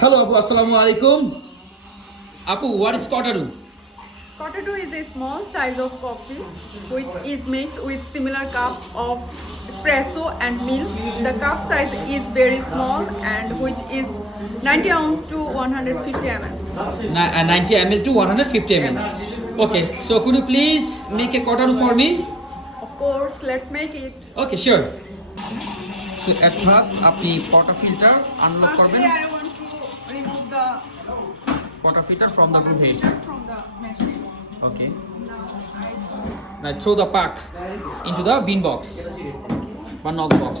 Hello, Apu. Assalamu alaikum. Apu, what is Cortado? Cortado is a small size of coffee which is mixed with similar cup of espresso and milk. The cup size is very small and which is 90 ounce to 150 ml. 90 ml to 150 ml. Okay, so could you please make a Cortado for me? Of course, let's make it. Okay, sure. So at first, আপনি porta filter unlock Firstly, করবেন. I want to remove the Porta filter from the good head. filter from the machine. Okay. Now Now throw the pack into the bean box. One knock box.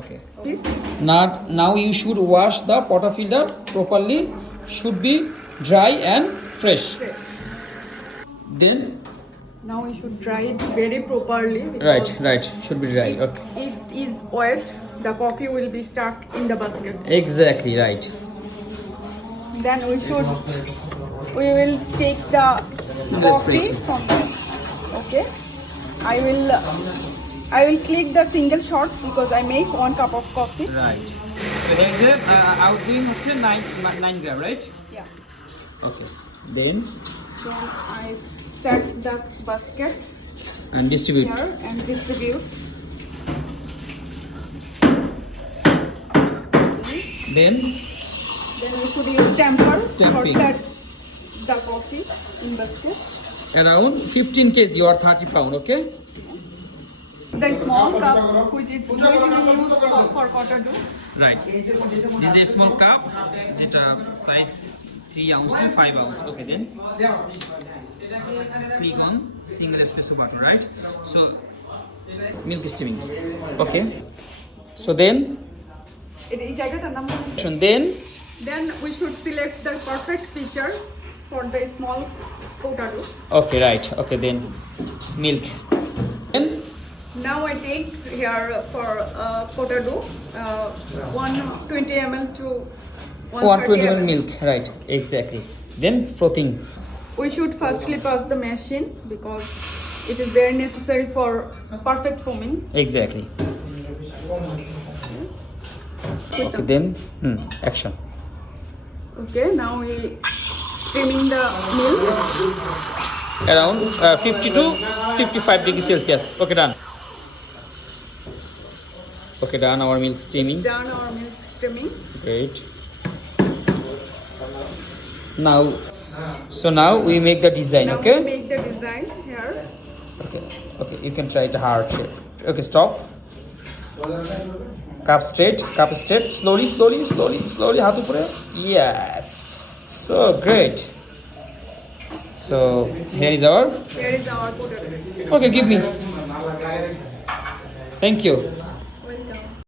Okay. Now you should wash the porta filter properly. Should be dry and fresh. Then Now we should dry it very properly. right. Should be dry. If Okay. it is wet, the coffee will be stuck in the basket. Exactly right. Then we will take the coffee from this. Okay. I will click the single shot because I make 1 cup of coffee. Right. So there is outgoing হচ্ছে 9 gram, right? Yeah. Okay. Then I set the basket and distribute. here and distribute. Then Then we should use tamper for Tamping. set the coffee in basket. around 15 kg or 30 pound. Okay. The small cup which is usually used for Cortado. Right. This is a small cup. It's size 3 ounce to 5 ounce. Okay, then click on single espresso button, right? So milk steaming. Okay. So then Then we should select the perfect feature for the small Cortado. okay, right. Okay, then milk. Then Now I take here for Cortado 120 ml to 120 130 ml milk. Right. Exactly. Then frothing. We should firstly pass the machine because it is very necessary for perfect foaming. Exactly. Okay, then action. Okay, now we steaming the milk. Around 50 to 55 degrees Celsius. Okay, done. Okay, done. Our milk steaming. Done our milk steaming. Great. Now we make the design. Now Okay. we make the design here. Okay. You can try the heart shape. Okay, stop. Cup straight. Slowly. হাত উপরে. Yes. So great. So here is our. Here is our Cortado. Okay, give me. Thank you.